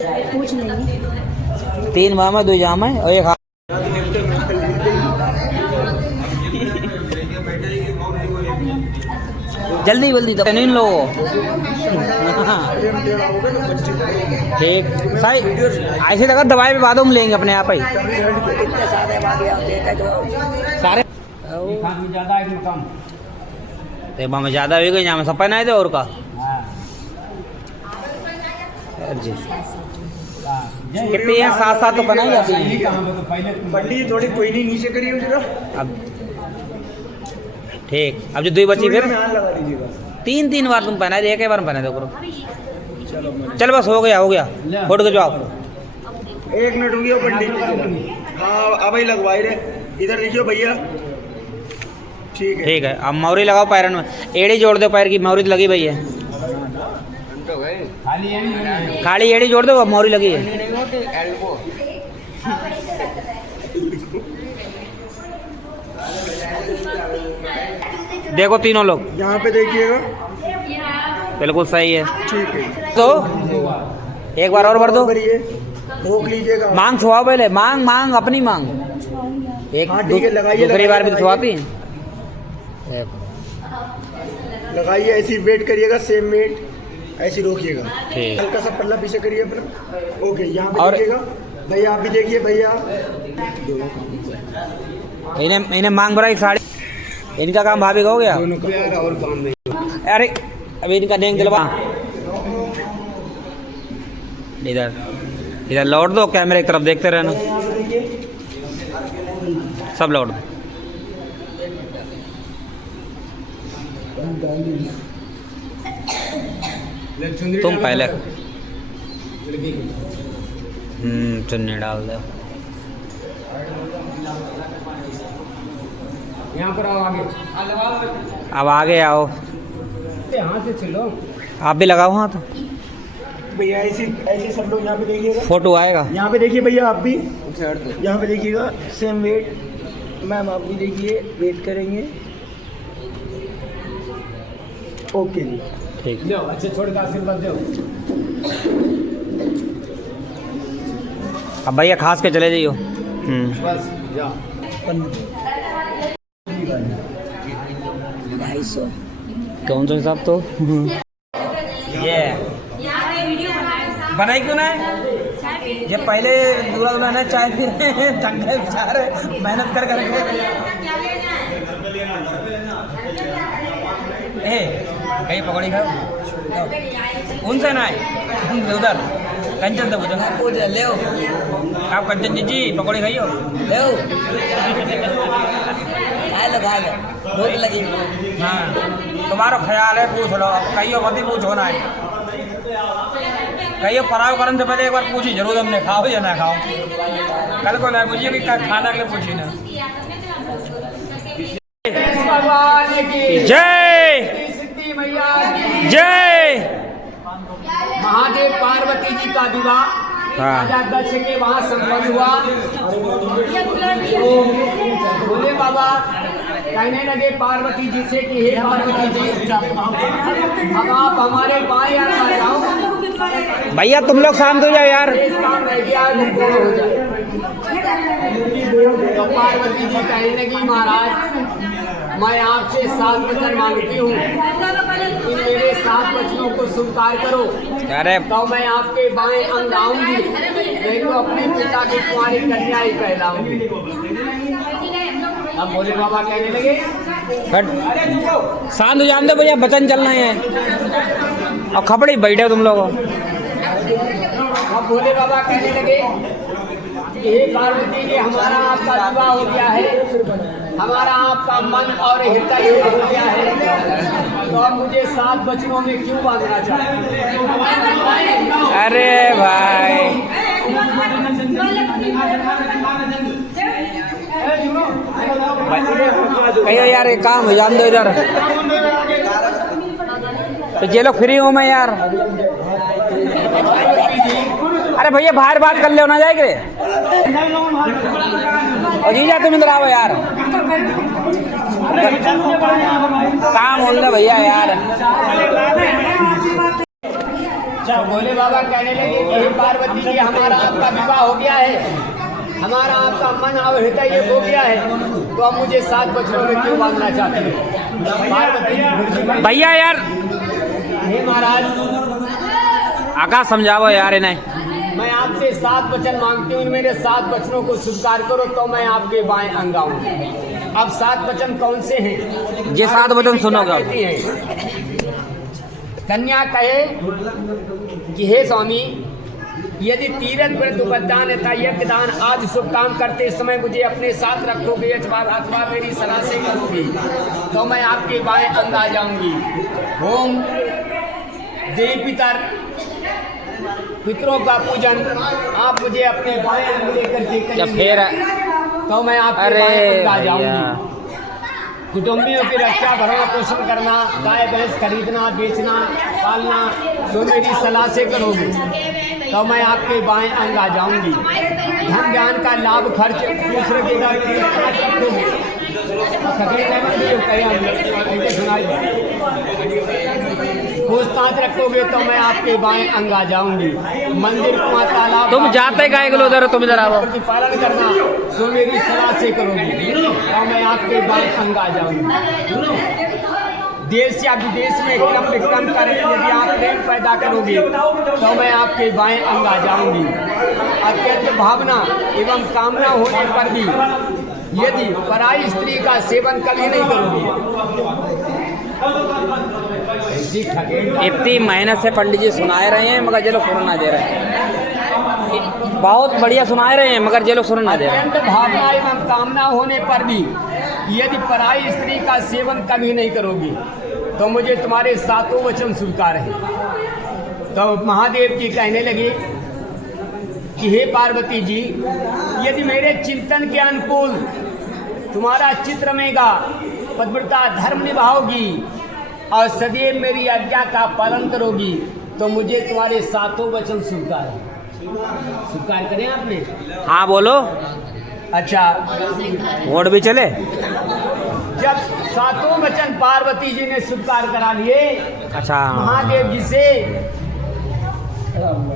पूछ नहीं 3 मामा 2 जामा और एक जल्दी जल्दी तो नहीं लो। ठीक सही ऐसे लगा दवाई भी बाद में लेंगे अपने आप ही सारे में ज़्यादा हो गई यहाँ में सपना है और का जी कितनी है 7-7 तो बनाई जाती है पंडित थोड़ी कोई नहीं नीचे करिए उसका। अब ठीक अब जो 2 बची फिर लगा दीजिएगा 3 बार तुम पहना दे एक बार में पहना दो करो। चल बस हो गया फोटो खिंचवाओ। 1 मिनट हो गया पंडित। हाँ अब ही लगवाई रे इधर देखियो भैया। ठीक है अब मौरी लगाओ पैरन में एड़ी जोड़ दो पैर की मौरी तो लगी भैया खाली एड़ी जोड़ दो अब मौरी लगी है। देखो तीनों लोग यहाँ पे देखिएगा बिल्कुल सही है। ठीक है तो एक बार और भर दो करिए रोक लीजिएगा। मांग छुआओ पहले मांग अपनी मांग एक हाँ, ठीक है, लगाइए, दूसरी बार भी तो लगाइए। छुआती लगाइए ऐसी वेट करिएगा सेम वेट ऐसी रोकिएगा। ठीक हल्का सा पल्ला पीछे करिए अपना। ओके यहाँ पे और- देखिएगा भैया आप भी देखिए भैया। इन्हें मांग भरा एक साड़ी इनका काम भाभी का हो गया। और काम नहीं अरे अभी इनका नेंग दिलवा इधर लौट दो कैमरे की तरफ देखते रहना सब लौट दो। तुम पहले चुन्नी डाल दो। यहाँ पर आओ आगे। अब आगे आओ यहाँ से चलो आप भी लगाओ हाथ भैया ऐसी ऐसी सब लोग यहाँ पे देखिएगा। फोटो आएगा। यहाँ पे देखिए भैया आप भी यहाँ पे देखिएगा सेम वेट। मैम आप भी देखिए वेट करेंगे। ओके जी ठीक दो अच्छे छोटे का आशीर्वाद दो। अब भैया खास के चले जाइयो। बस जा 250 कौन सा हिसाब तो ये बनाई क्यों ना ये पहले दूरा दूरा ना चाय पी रहे हैं थक गए बेचारे मेहनत कर करके। ए कहीं पकौड़ी खाओ उनसे ना है उधर कंचन तो पूछो ले आप कंचन जी पकौड़ी खाइयो ले खा लो भूख लगी। हाँ तुम्हारा ख्याल है पूछ लो कहियो मत ही पूछो ना कहियो पराव करने से पहले एक बार पूछी जरूर हमने खाओ या ना खाओ कल को ना पूछिए कि खाना के लिए पूछी ना। जय जय महादेव पार्वती जी का विवाह राजा दक्ष के वहाँ संपन्न हुआ। तो बोले बाबा कहने लगे पार्वती जी से कि हे पार्वती जी अब आप हमारे बाएं हाथ में जाओ। भैया तुम लोग शांत हो जाओ यार। इस काम रह गया है, मुझे हो जाए। तो पार्वती जी कहने लगी महाराज मैं आपसे 7 वचन मांगती हूँ कि मेरे 7 वचनों को स्वीकार करो। अरे तो मैं आपके बाएं अंग आऊंगी नहीं तो अपने पिता की कुंवारी कन्या ही कहलाऊंगी। अब भोले बाबा कहने लगे शांत हो जान दो भैया वचन चलना है और खपड़ी बैठे तुम लोग। अब भोले बाबा कहने लगे कि हे पार्वती जी हमारा आपका विवाह हो गया है हमारा आपका मन और हृदय एक हो गया है तो अब मुझे 7 वचनों में क्यों बांधना चाहते? अरे भाई भैया यार एक काम हो जान दो इधर तो ये लोग फ्री हो मैं यार। अरे भैया बाहर बात कर ले ना जाएंगे और जी जाते मिल रहा यार काम हो भैया यार। तो भोले बाबा कहने लगे कि हे पार्वती जी, हमारा आपका विवाह हो गया है, हमारा आपका मन और हृदय एक हो गया है, तो अब मुझे 7 बच्चों में क्यों बांधना चाहते हो? पार्वती भैया यार हे महाराज, आकाश समझाओ यार इन्हें। मैं आपसे 7 वचन मांगती हूँ, मेरे 7 वचनों को स्वीकार करो तो मैं आपके बाएं अंग आऊंगी। अब 7 वचन कौन से हैं? ये 7 वचन सुनोगे। कन्या कहे कि हे स्वामी, यदि तीरथ व्रत उपदान तथा यज्ञ दान आदि शुभ काम करते समय मुझे अपने साथ रखोगे अथवा मेरी सलाह से करोगे तो मैं आपके बाएं अंग आ जाऊंगी। होम, देवी पितरों का पूजन आप मुझे अपने बाएं अंग लेकर के करेंगे तो मैं आपके बाएं अंग आ जाऊंगी। कुटुंबियों की रक्षा, भरण पोषण करना, गाय भैंस खरीदना, बेचना, पालना जो मेरी सलाह से करोगे तो मैं आपके बाएं अंग आ जाऊंगी। धन ज्ञान का लाभ खर्च दूसरे के घर रखोगे, पूछताछ रखोगे तो मैं आपके बाएं अंग आ जाऊंगी। मंदिर, कुआं, तालाब तुम जाते गाय के उधर, तुम इधर आओ। प्रतिपालन करना जो मेरी सलाह से करोगे तो मैं आपके बाएं अंग आ जाऊंगी। देश या विदेश में क्रम विक्रम कर यदि आप प्रेम पैदा करोगे तो मैं आपके बाएं अंग आ जाऊंगी। अत्यंत भावना एवं कामना होने पर भी यदि पराई स्त्री का सेवन कभी नहीं करोगे। इतनी मेहनत से पंडित जी सुनाए रहे हैं मगर ये लोग सुन ना दे रहे हैं। बहुत बढ़िया सुनाए रहे हैं मगर ये लोग सुन ना दे रहे हैं। अत्यंत भावना एवं कामना होने पर भी यदि पराई स्त्री का सेवन कभी नहीं करोगी तो मुझे तुम्हारे 7 वचन स्वीकार है। तो महादेव जी कहने लगे कि हे पार्वती जी, यदि मेरे चिंतन के अनुकूल तुम्हारा चित्त रमेगा, पतिव्रता धर्म निभाओगी और सदैव मेरी आज्ञा का पालन करोगी तो मुझे तुम्हारे 7 वचन स्वीकार है। स्वीकार करें आपने? हाँ बोलो। अच्छा, वोट भी चले। जब 7 वचन पार्वती जी ने स्वीकार करा लिए अच्छा महादेव जी से,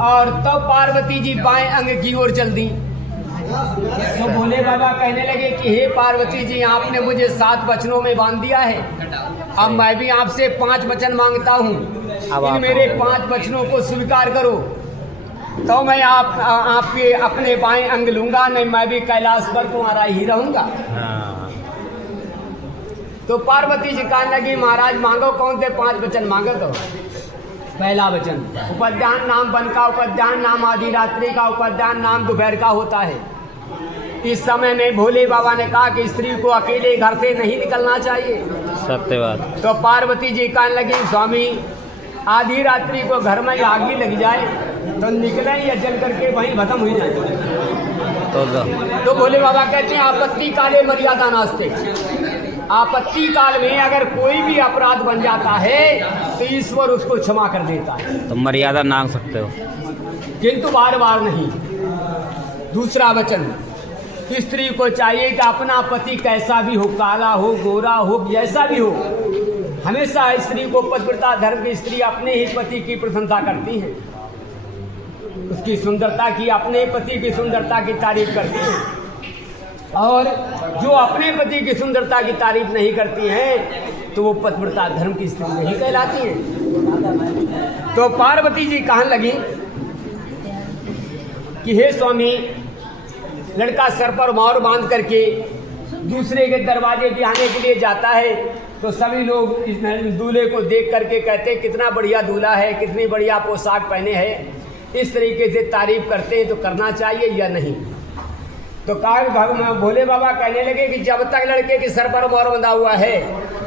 और तब पार्वती जी बाएं अंग की ओर चल दी। तो भोले बाबा कहने लगे कि हे पार्वती जी, आपने मुझे 7 वचनों में बांध दिया है, अब मैं भी आपसे 5 वचन मांगता हूँ। इन मेरे 5 वचनों को स्वीकार करो तो मैं आपके अपने बाएं अंग लूंगा, नहीं मैं भी कैलाश पर तुम्हारा ही रहूंगा। तो पार्वती जी कहने लगी, महाराज मांगो, कौन से 5 वचन मांगो? तो पहला वचन, उपद्यान नाम वन का, उपद्यान नाम आधी रात्रि का, उपद्यान नाम दोपहर का होता है। इस समय में भोले बाबा ने कहा कि स्त्री को अकेले घर से नहीं निकलना चाहिए। सत्य बात। तो पार्वती जी कहने लगी, स्वामी आधी रात्रि को घर में आग भी लग जाए तो निकले या जल करके वहीं खत्म हो जाए। तो भोले बाबा कहते हैं आपत्ति काले मर्यादा नास्ते। आपत्ति काल में अगर कोई भी अपराध बन जाता है तो ईश्वर उसको क्षमा कर देता है। तो मर्यादा मांग सकते हो किंतु बार बार नहीं। दूसरा वचन, स्त्री को चाहिए कि अपना पति कैसा भी हो, काला हो, गोरा हो, जैसा भी हो, हमेशा स्त्री को पतिव्रता धर्म की स्त्री अपने ही पति की प्रशंसा करती है, उसकी सुंदरता की, अपने पति की सुंदरता की तारीफ करती है। और जो अपने पति की सुंदरता की तारीफ नहीं करती हैं तो वो पतिव्रता धर्म की स्त्री नहीं कहलाती हैं। तो पार्वती जी कहने लगी कि हे स्वामी, लड़का सर पर मोहर बांध करके दूसरे के दरवाजे पे आने के लिए जाता है तो सभी लोग इस दूल्हे को देख करके कहते हैं कितना बढ़िया दूल्हा है, कितनी बढ़िया पोशाक पहने हैं, इस तरीके से तारीफ करते हैं। तो करना चाहिए या नहीं? तो भोले बाबा कहने लगे कि जब तक लड़के के सर पर मोहर बंधा हुआ है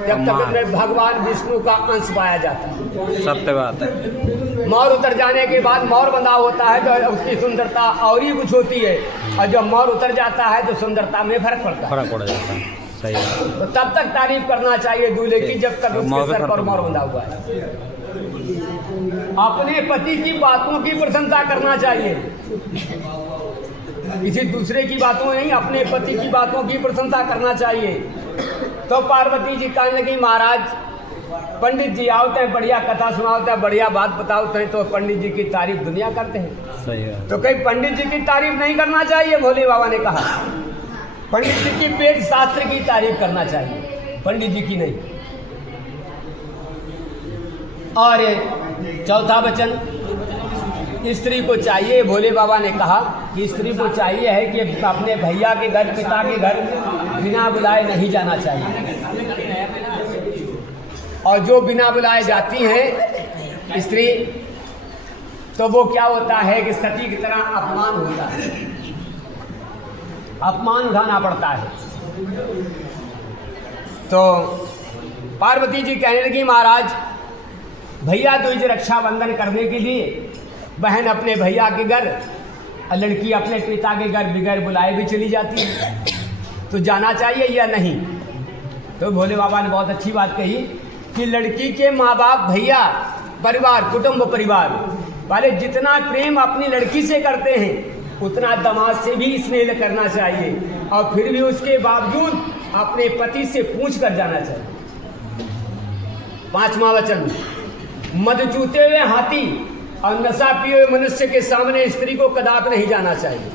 जब तक भगवान विष्णु का अंश पाया जाता है। सत्य बात है। मोहर उतर जाने के बाद मोहर बंधा होता है तो उसकी सुंदरता और ही कुछ होती है, और जब मोहर उतर जाता है तो सुंदरता में फर्क पड़ जाता है। सही है। तो तब तक तारीफ करना चाहिए दूल्हे की जब तक उसके सर पर मोहर बंधा हुआ है। अपने पति की बातों की प्रशंसा करना चाहिए, किसी दूसरे की बातों नहीं, अपने पति की बातों की प्रशंसा करना चाहिए। तो पार्वती जी कहने लगी, महाराज पंडित जी आवते हैं, बढ़िया कथा सुनाते हैं, बढ़िया बात बताते हैं, तो पंडित जी की तारीफ दुनिया करते हैं। सही है। तो कहीं पंडित जी की तारीफ नहीं करना चाहिए, भोले बाबा ने कहा। पंडित जी की वेद शास्त्र की तारीफ करना चाहिए, पंडित जी की नहीं। और चौथा वचन, स्त्री को चाहिए, भोले बाबा ने कहा कि स्त्री को चाहिए है कि अपने भैया के घर, पिता के घर बिना बुलाए नहीं जाना चाहिए। और जो बिना बुलाए जाती हैं स्त्री, तो वो क्या होता है कि सती की तरह अपमान होता है, अपमान उठाना पड़ता है। तो पार्वती जी कहने लगी, महाराज भैया द्विज रक्षाबंधन करने के लिए बहन अपने भैया के घर, लड़की अपने पिता के घर बगैर बुलाए भी चली जाती है, तो जाना चाहिए या नहीं? तो भोले बाबा ने बहुत अच्छी बात कही कि लड़की के माँ बाप, भैया, परिवार, कुटुंब परिवार वाले जितना प्रेम अपनी लड़की से करते हैं उतना दामाद से भी स्नेह करना चाहिए, और फिर भी उसके बावजूद अपने पति से पूछ कर जाना चाहिए। पांचवा वचन, मद चूते हुए हाथी और नशा पिए हुए मनुष्य के सामने स्त्री को कदापि नहीं जाना चाहिए,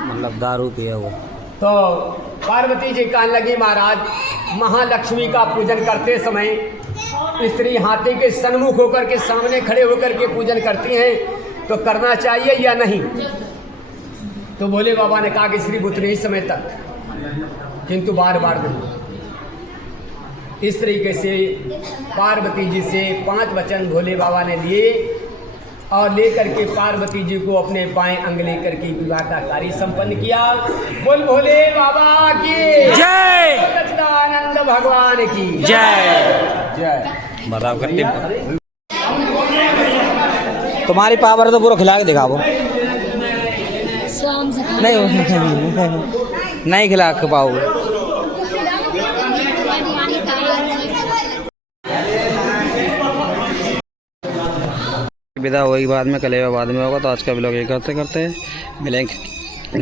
मतलब दारू पिया हुआ। तो पार्वती जी कहने लगी, महाराज महालक्ष्मी का पूजन करते समय स्त्री हाथी के सन्मुख होकर के, सामने खड़े होकर के पूजन करती हैं, तो करना चाहिए या नहीं? तो भोले बाबा ने कहा कि स्त्री उतने ही समय तक, किंतु बार बार नहीं। इस तरीके से पार्वती जी से 5 वचन भोले बाबा ने लिए, और लेकर के पार्वती जी को अपने बाएं अंग लेकर के विवाह का कार्य संपन्न किया। बोल भोले बाबा की जय, सच्चिदानंद भगवान की जय। जय। बताओ करते तुम्हारी पावर तो पूरा खिला के दिखाओ। शाम से नहीं खिला के पाओगे। विदा होगी बाद में, कलेवा बाद में होगा। तो आज का ब्लॉग ये करते करते मिलेंगे नेक्स्ट।